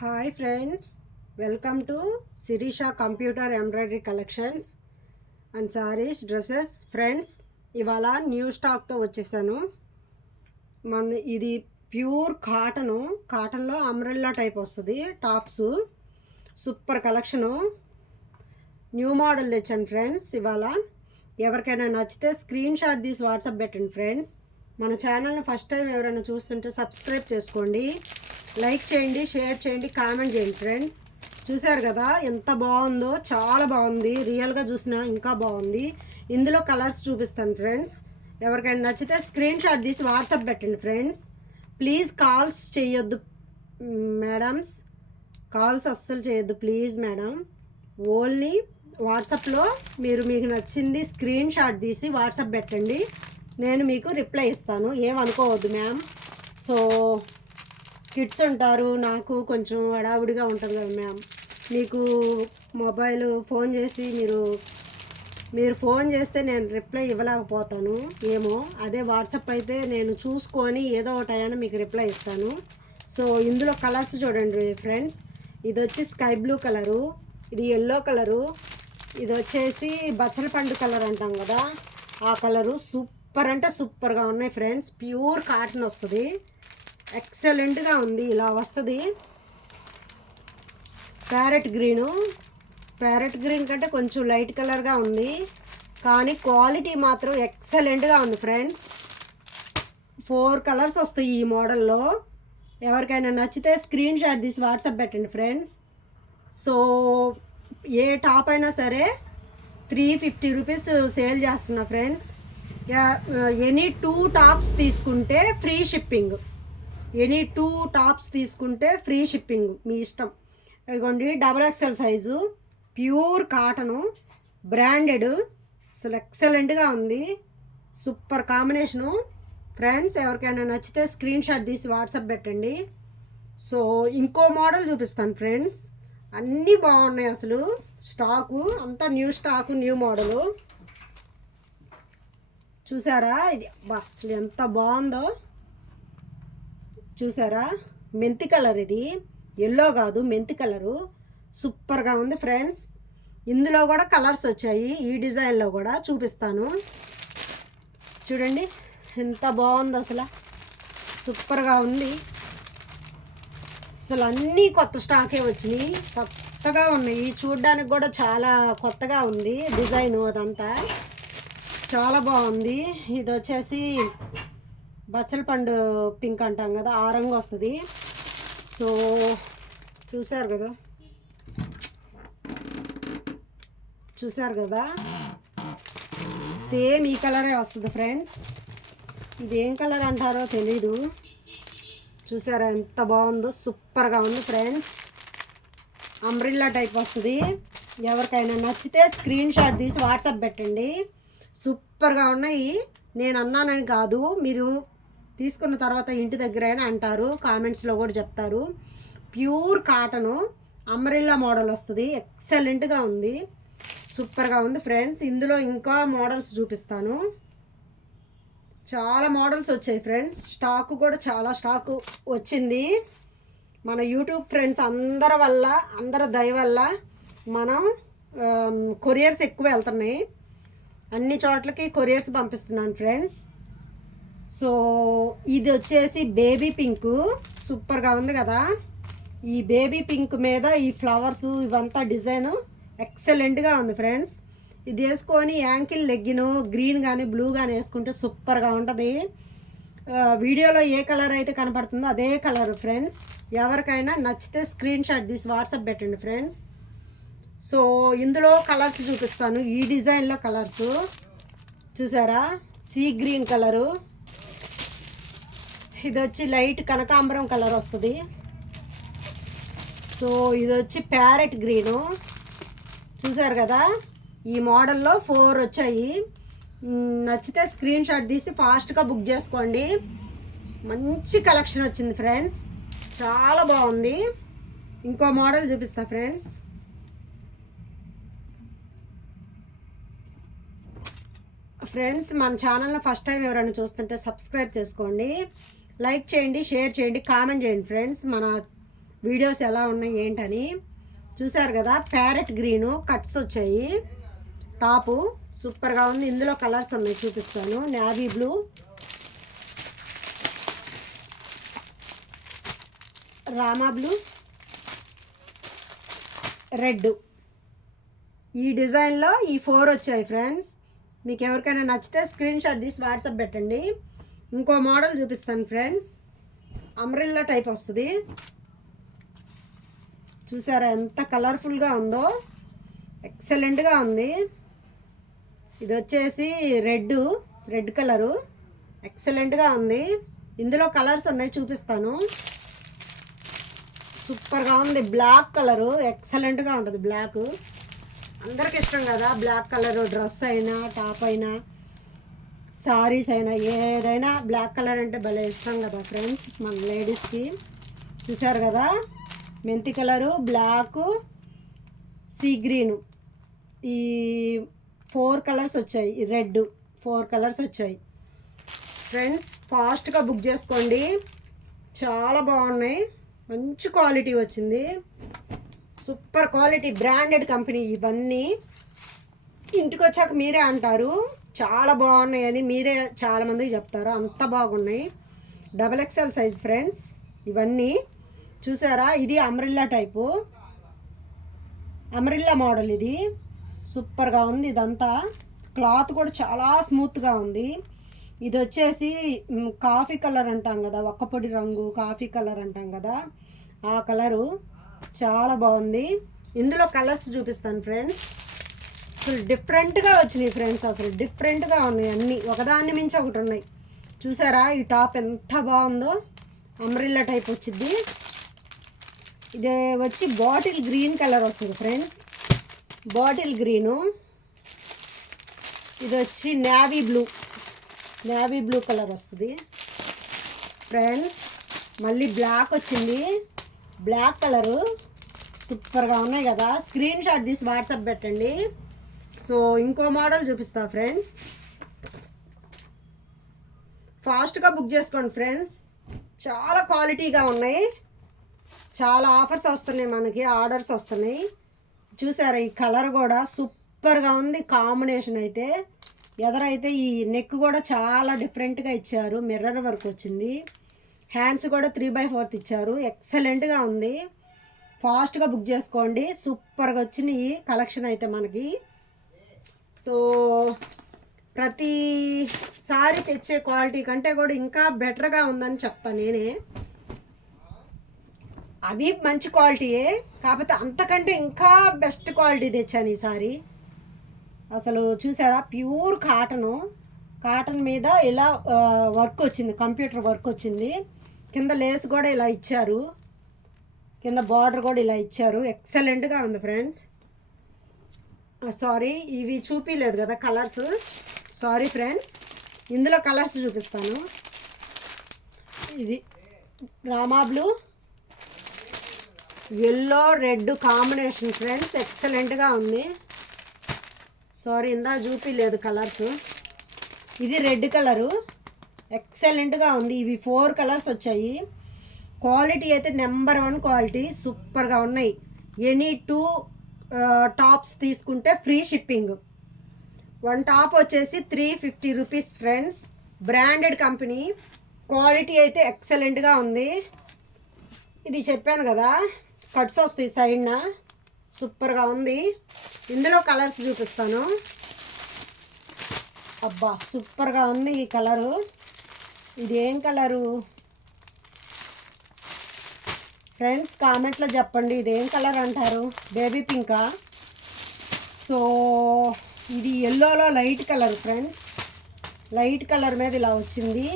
Hi friends, welcome to Sirisha computer embroidery collections and sarees dresses. Friends, ఇవాళ new స్టాక్తో వచ్చేసాను. ఇది ప్యూర్ కాటన్లో అంబ్రెల్లా టైప్ వస్తుంది. Tops super collection, new model తెచ్చాను ఫ్రెండ్స్. ఇవాళ ఎవరికైనా నచ్చితే స్క్రీన్ షాట్ తీసి వాట్సాప్ పెట్టండి ఫ్రెండ్స్. మన ఛానల్ని ఫస్ట్ టైం ఎవరైనా చూస్తుంటే సబ్స్క్రైబ్ చేసుకోండి, లైక్ చేయండి, షేర్ చేయండి, కామెంట్ చేయండి ఫ్రెండ్స్. చూసారు కదా ఎంత బాగుందో, చాలా బాగుంది. రియల్గా చూసినా ఇంకా బాగుంది. ఇందులో కలర్స్ చూపిస్తాను ఫ్రెండ్స్. ఎవరికైనా నచ్చితే స్క్రీన్ షాట్ తీసి వాట్సాప్ పెట్టండి ఫ్రెండ్స్. ప్లీజ్ కాల్స్ చేయొద్దు మేడమ్స్, కాల్స్ అస్సలు చేయొద్దు ప్లీజ్ మేడం. ఓన్లీ వాట్సాప్లో మీకు నచ్చింది స్క్రీన్ షాట్ తీసి వాట్సాప్ పెట్టండి, నేను మీకు రిప్లై ఇస్తాను. ఏమనుకోవద్దు మ్యామ్. సో కిడ్స్ ఉంటారు, నాకు కొంచెం హడావుడిగా ఉంటుంది కదా మ్యామ్. మీకు మొబైల్ ఫోన్ చేసి మీరు ఫోన్ చేస్తే నేను రిప్లై ఇవ్వలేకపోతాను ఏమో. అదే వాట్సాప్ అయితే నేను చూసుకొని ఏదో ఒక టైంలో మీకు రిప్లై ఇస్తాను. సో ఇందులో కలర్స్ చూడండి ఫ్రెండ్స్. ఇది వచ్చి స్కై బ్లూ కలరు, ఇది ఎల్లో కలరు, ఇది వచ్చేసి బచ్చల పండు కలర్ అంటాం కదా, ఆ కలరు. సూపర్ అంటే సూపర్గా ఉన్నాయి ఫ్రెండ్స్. ప్యూర్ కాటన్ వస్తుంది, ఎక్సలెంట్గా ఉంది. ఇలా వస్తుంది. ప్యారెట్ గ్రీన్ కంటే కొంచెం లైట్ కలర్గా ఉంది, కానీ క్వాలిటీ మాత్రం ఎక్సలెంట్గా ఉంది ఫ్రెండ్స్. 4 కలర్స్ వస్తాయి ఈ మోడల్లో. ఎవరికైనా నచ్చితే స్క్రీన్ షాట్ తీసి వాట్సాప్ పెట్టండి ఫ్రెండ్స్. సో ఏ టాప్ అయినా సరే 350 రూపీస్ సేల్ చేస్తున్నా ఫ్రెండ్స్. ఎనీ 2 టాప్స్ తీసుకుంటే ఫ్రీ షిప్పింగ్. ఫ్రీ షిప్పింగ్ మీ ఇష్టం. ఇదిగోండి XXL size, pure cotton, branded, అసలు ఎక్సలెంట్గా ఉంది. Super combination friends. ఎవరికైనా నచ్చితే స్క్రీన్ షాట్ తీసి వాట్సాప్ పెట్టండి. సో ఇంకో మోడల్ చూపిస్తాను ఫ్రెండ్స్. అన్నీ బాగున్నాయి అసలు. స్టాకు అంతా న్యూ స్టాకు, న్యూ మోడలు. చూసారా ఇది అసలు ఎంత బాగుందో. చూసారా మెంతి కలర్, ఇది ఎల్లో కాదు మెంతి కలరు. సూపర్గా ఉంది ఫ్రెండ్స్. ఇందులో కూడా కలర్స్ వచ్చాయి, ఈ డిజైన్లో కూడా చూపిస్తాను. చూడండి ఎంత బాగుందో అసలు, సూపర్గా ఉంది. అసలు అన్నీ కొత్త స్టాకే వచ్చినాయి, కొత్తగా ఉన్నాయి. చూడ్డానికి కూడా చాలా కొత్తగా ఉంది డిజైన్, అదంతా చాలా బాగుంది. ఇది వచ్చేసి బచ్చల పండు పింక్ అంటాం కదా, ఆ రంగు వస్తుంది. సో చూసారు కదా సేమ్ ఈ కలరే వస్తుంది ఫ్రెండ్స్. ఇదేం కలర్ అంటారో తెలీదు. చూసారా ఎంత బాగుందో, సూపర్గా ఉంది ఫ్రెండ్స్. అంబ్రిల్లా టైప్ వస్తుంది. ఎవరికైనా నచ్చితే స్క్రీన్ షాట్ తీసి వాట్సాప్ పెట్టండి. సూపర్గా ఉన్నాయి. నేను అన్నానని కాదు, మీరు తీసుకున్న తర్వాత ఇంటి దగ్గర అయినా అంటారు, కామెంట్స్లో కూడా చెప్తారు. ప్యూర్ కాటను, అంబ్రెల్లా మోడల్ వస్తుంది. ఎక్సలెంట్గా ఉంది, సూపర్గా ఉంది ఫ్రెండ్స్. ఇందులో ఇంకా మోడల్స్ చూపిస్తాను. చాలా మోడల్స్ వచ్చాయి ఫ్రెండ్స్. స్టాకు కూడా చాలా స్టాకు వచ్చింది. మన యూట్యూబ్ ఫ్రెండ్స్ అందరి దయ వల్ల మనం కొరియర్స్ ఎక్కువ వెళ్తున్నాయి. అన్ని చోట్లకి కొరియర్స్ పంపిస్తున్నాను ఫ్రెండ్స్. సో ఇది వచ్చేసి బేబీ పింక్, సూపర్గా ఉంది కదా. ఈ బేబీ పింక్ మీద ఈ ఫ్లవర్స్ ఇవంతా డిజైన్ ఎక్సలెంట్గా ఉంది ఫ్రెండ్స్. ఇది వేసుకొని యాంకిల్ లెగ్గిన్ గ్రీన్ కానీ బ్లూ కానీ వేసుకుంటే సూపర్గా ఉంటుంది. వీడియోలో ఏ కలర్ అయితే కనపడుతుందో అదే కలర్ ఫ్రెండ్స్. ఎవరికైనా నచ్చితే స్క్రీన్ షాట్ తీసి వాట్సాప్ పెట్టండి ఫ్రెండ్స్. సో ఇందులో కలర్స్ చూపిస్తాను. ఈ డిజైన్లో కలర్స్ చూసారా, సీ గ్రీన్ కలరు, ఇది వచ్చి లైట్ కనకాంబరం కలర్ వస్తుంది. సో ఇది వచ్చి ప్యారెట్ గ్రీను. చూసారు కదా, ఈ మోడల్లో 4 వచ్చాయి. నచ్చితే స్క్రీన్ షాట్ తీసి ఫాస్ట్గా బుక్ చేసుకోండి. మంచి కలెక్షన్ వచ్చింది ఫ్రెండ్స్, చాలా బాగుంది. ఇంకో మోడల్ చూపిస్తా ఫ్రెండ్స్. మన ఛానల్ని ఫస్ట్ టైం ఎవరైనా చూస్తుంటే సబ్స్క్రైబ్ చేసుకోండి, లైక్ చేయండి, షేర్ చేయండి, కామెంట్ చేయండి ఫ్రెండ్స్. మన వీడియోస్ ఎలా ఉన్నాయి ఏంటని. చూసారు కదా, ప్యారెట్ గ్రీను కట్స్ వచ్చాయి. టాపు సూపర్గా ఉంది. ఇందులో కలర్స్ ఉన్నాయి, చూపిస్తాను. Navy blue, Rama blue, red. ఈ డిజైన్లో ఈ 4 వచ్చాయి ఫ్రెండ్స్. మీకు ఎవరికైనా నచ్చితే స్క్రీన్ షాట్ తీసి వాట్సాప్ పెట్టండి. ఇంకో మోడల్ చూపిస్తాను ఫ్రెండ్స్. అంబ్రెల్లా టైప్ వస్తుంది. చూసారా ఎంత కలర్ఫుల్గా ఉందో, ఎక్సలెంట్గా ఉంది. ఇది వచ్చేసి రెడ్ కలరు, ఎక్సలెంట్గా ఉంది. ఇందులో కలర్స్ ఉన్నాయి, చూపిస్తాను. సూపర్గా ఉంది. బ్లాక్ కలరు ఎక్సలెంట్గా ఉంటుంది. బ్లాక్ అందరికి ఇష్టం కదా, బ్లాక్ కలరు. డ్రెస్ అయినా, టాప్ అయినా, సారీస్ అయినా, ఏదైనా బ్లాక్ కలర్ అంటే భలే ఇష్టం కదా ఫ్రెండ్స్ మన లేడీస్కి. చూసారు కదా, మెంతి కలరు, బ్లాకు, సీ గ్రీను, ఈ 4 కలర్స్ వచ్చాయి. ఈ రెడ్ 4 కలర్స్ వచ్చాయి ఫ్రెండ్స్. ఫాస్ట్గా బుక్ చేసుకోండి, చాలా బాగున్నాయి. మంచి క్వాలిటీ వచ్చింది, సూపర్ క్వాలిటీ, బ్రాండెడ్ కంపెనీ. ఇవన్నీ ఇంటికి వచ్చాక మీరే అంటారు చాలా బాగున్నాయని. మీరే చాలామందికి చెప్తారు, అంత బాగున్నాయి. XXL సైజ్ ఫ్రెండ్స్ ఇవన్నీ. చూసారా, ఇది అంబ్రెల్లా టైపు, అంబ్రెల్లా మోడల్. ఇది సూపర్గా ఉంది. ఇదంతా క్లాత్ కూడా చాలా స్మూత్గా ఉంది. ఇది వచ్చేసి కాఫీ కలర్ అంటాం కదా, ఒక్కపొడి రంగు కాఫీ కలర్ అంటాం కదా, ఆ కలరు చాలా బాగుంది. ఇందులో కలర్స్ చూపిస్తాను ఫ్రెండ్స్. అసలు డిఫరెంట్గా వచ్చినాయి ఫ్రెండ్స్, అసలు డిఫరెంట్గా ఉన్నాయి అన్నీ, ఒకదాన్ని మించి ఒకటి ఉన్నాయి. చూసారా ఈ టాప్ ఎంత బాగుందో, అంబ్రెల్లా టైప్ వచ్చింది. ఇది వచ్చి బాటిల్ గ్రీన్ కలర్ వస్తుంది ఫ్రెండ్స్, బాటిల్ గ్రీను. ఇది వచ్చి నేవీ బ్లూ కలర్ వస్తుంది ఫ్రెండ్స్. మళ్ళీ బ్లాక్ వచ్చింది, బ్లాక్ కలరు. సూపర్గా ఉన్నాయి కదా, స్క్రీన్ షాట్ తీసి వాట్సాప్ పెట్టండి. సో ఇంకో మోడల్ చూపిస్తా ఫ్రెండ్స్. ఫాస్ట్గా బుక్ చేసుకోండి ఫ్రెండ్స్, చాలా క్వాలిటీగా ఉన్నాయి. చాలా ఆఫర్స్ వస్తున్నాయి మనకి, ఆర్డర్స్ వస్తున్నాయి. చూసారా ఈ కలర్ కూడా సూపర్గా ఉంది. కాంబినేషన్ అయితే ఎదరైతే ఈ నెక్ కూడా చాలా డిఫరెంట్గా ఇచ్చారు, మిర్రర్ వర్క్ వచ్చింది. హ్యాండ్స్ కూడా 3/4 ఇచ్చారు, ఎక్సలెంట్గా ఉంది. ఫాస్ట్గా బుక్ చేసుకోండి, సూపర్గా వచ్చినాయి కలెక్షన్ అయితే మనకి. సో ప్రతిసారి తెచ్చే క్వాలిటీ కంటే కూడా ఇంకా బెటర్గా ఉందని చెప్తాను నేనే. అవి మంచి క్వాలిటీయే, కాకపోతే అంతకంటే ఇంకా బెస్ట్ క్వాలిటీ తెచ్చాను ఈసారి. అసలు చూసారా, ప్యూర్ కాటన్ మీద ఇలా వర్క్ వచ్చింది, కంప్యూటర్ వర్క్ వచ్చింది. కింద లేస్ కూడా ఇలా ఇచ్చారు, కింద బార్డర్ కూడా ఇలా ఇచ్చారు. ఎక్సలెంట్గా ఉంది ఫ్రెండ్స్. సారీ ఇవి చూపించలేదు కదా కలర్స్, సారీ ఫ్రెండ్స్. ఇందులో కలర్స్ చూపిస్తాను. ఇది Rama blue, yellow, red combination friends, ఎక్సలెంట్గా ఉంది. సారీ ఇందా చూపించలేదు కలర్స్. ఇది రెడ్ కలరు, ఎక్సలెంట్గా ఉంది. ఇవి 4 కలర్స్ వచ్చాయి. క్వాలిటీ అయితే నెంబర్ 1 క్వాలిటీ, సూపర్గా ఉన్నాయి. ఎనీ 2 టాప్స్ తీసుకుంటే ఫ్రీ షిప్పింగ్. 1 టాప్ వచ్చేసి 350 rupees friends. Branded company, quality అయితే ఎక్సలెంట్గా ఉంది. ఇది చెప్పాను కదా, కట్స్ వస్తాయి సైడ్న, సూపర్గా ఉంది. ఇందులో కలర్స్ చూపిస్తాను. అబ్బా సూపర్గా ఉంది ఈ కలరు. ఇది ఏం కలరు ఫ్రెండ్స్, కామెంట్లో చెప్పండి. ఇదేం కలర్ అంటారు, బేబీ పింకా? సో ఇది ఎల్లోలో light colour friends, light colour మీద ఇలా వచ్చింది.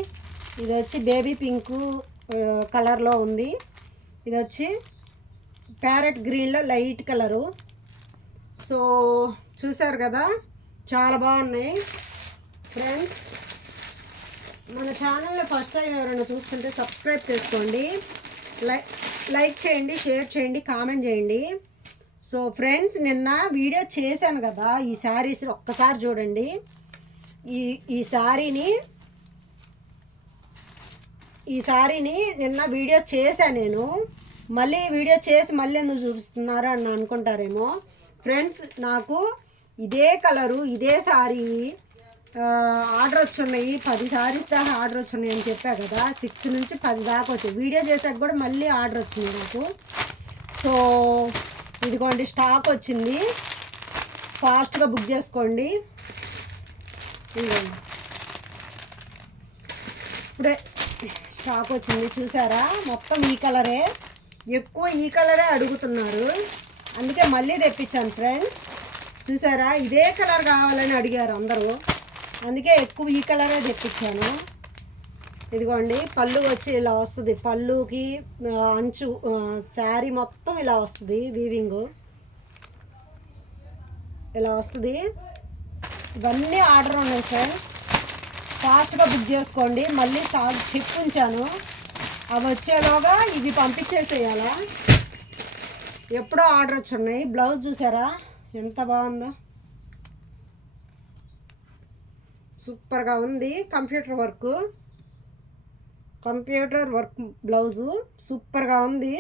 ఇది వచ్చి బేబీ పింకు కలర్లో ఉంది. ఇది వచ్చి ప్యారెట్ గ్రీన్లో లైట్ కలరు. సో చూసారు కదా, చాలా బాగున్నాయి ఫ్రెండ్స్. మన ఛానల్ని ఫస్ట్ టైం ఎవరైనా చూస్తుంటే సబ్స్క్రైబ్ చేసుకోండి, లైక్ చేయండి, షేర్ చేయండి, కామెంట్ చేయండి. సో ఫ్రెండ్స్, నిన్న వీడియో చేశాను కదా, ఈ శారీస్ ఒక్కసారి చూడండి. ఈ శారీని నిన్న వీడియో చేశాను నేను. మళ్ళీ వీడియో చేసి మళ్ళీ ఎందుకు చూపిస్తున్నారు అని అనుకుంటారేమో ఫ్రెండ్స్. నాకు ఇదే కలరు ఇదే సారీ ఆర్డర్ వచ్చున్నాయి, 10 సారీస్ దాకా ఆర్డర్ వచ్చున్నాయి అని చెప్పా కదా. 6 నుంచి 10 దాకా వచ్చాయి. వీడియో చేసాక కూడా మళ్ళీ ఆర్డర్ వచ్చింది నాకు. సో ఇదిగోండి స్టాక్ వచ్చింది, ఫాస్ట్గా బుక్ చేసుకోండి. ఇదిగోండి ఇప్పుడే స్టాక్ వచ్చింది, చూసారా? మొత్తం ఈ కలరే, ఎక్కువ ఈ కలరే అడుగుతున్నారు, అందుకే మళ్ళీ తెప్పించాను ఫ్రెండ్స్. చూసారా, ఇదే కలర్ కావాలని అడిగారు అందరూ, అందుకే ఎక్కువ ఈ కలరే తెప్పించాను. ఇదిగోండి పళ్ళు వచ్చి ఇలా వస్తుంది, పళ్ళుకి అంచు శారీ మొత్తం ఇలా వస్తుంది, వీవింగ్ ఇలా వస్తుంది. ఇవన్నీ ఆర్డర్ ఉన్నాయి ఫ్రెండ్స్, ఫాస్ట్గా బుక్ చేసుకోండి. మళ్ళీ స్టాక్ చెప్పుంచాను, అవి వచ్చేలోగా ఇవి పంపించేసేయాలా. ఎప్పుడో ఆర్డర్ వచ్చి ఉన్నాయి. బ్లౌజ్ చూసారా ఎంత బాగుందో, సూపర్గా ఉంది. కంప్యూటర్ వర్క్ బ్లౌజు సూపర్గా ఉంది.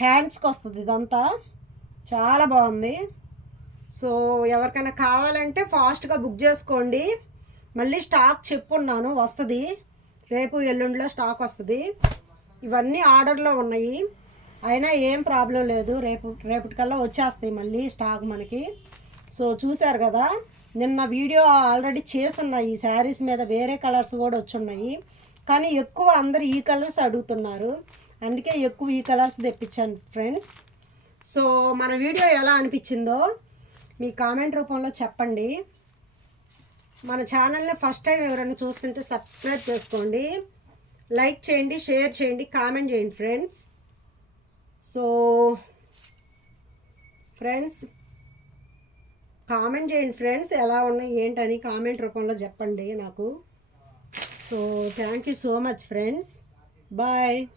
హ్యాండ్స్కి వస్తుంది ఇదంతా, చాలా బాగుంది. సో ఎవరికైనా కావాలంటే ఫాస్ట్గా బుక్ చేసుకోండి. మళ్ళీ స్టాక్ చెప్పున్నాను, వస్తుంది రేపు ఎల్లుండిలో స్టాక్ వస్తుంది. ఇవన్నీ ఆర్డర్లో ఉన్నాయి, అయినా ఏం ప్రాబ్లం లేదు, రేపటికల్లా వచ్చేస్తాయి మళ్ళీ స్టాక్ మనకి. సో చూశారు కదా, నిన్న వీడియో ఆల్రెడీ చేసున్నాయి, ఈ శారీస్ మీద వేరే కలర్స్ కూడా వచ్చున్నాయి, కానీ ఎక్కువ అందరు ఈ కలర్స్ అడుగుతున్నారు, అందుకే ఎక్కువ ఈ కలర్స్ తెప్పించాను ఫ్రెండ్స్. సో మన వీడియో ఎలా అనిపించిందో మీ కామెంట్ రూపంలో చెప్పండి. మన ఛానల్ని ఫస్ట్ టైం ఎవరైనా చూస్తుంటే సబ్స్క్రైబ్ చేసుకోండి, లైక్ చేయండి, షేర్ చేయండి, కామెంట్ చేయండి ఫ్రెండ్స్. సో ఫ్రెండ్స్ కామెంట్ చేయండి ఫ్రెండ్స్, ఎలా ఉన్నాయి ఏంటని కామెంట్ రూపంలో చెప్పండి నాకు. So thank you so much friends, bye.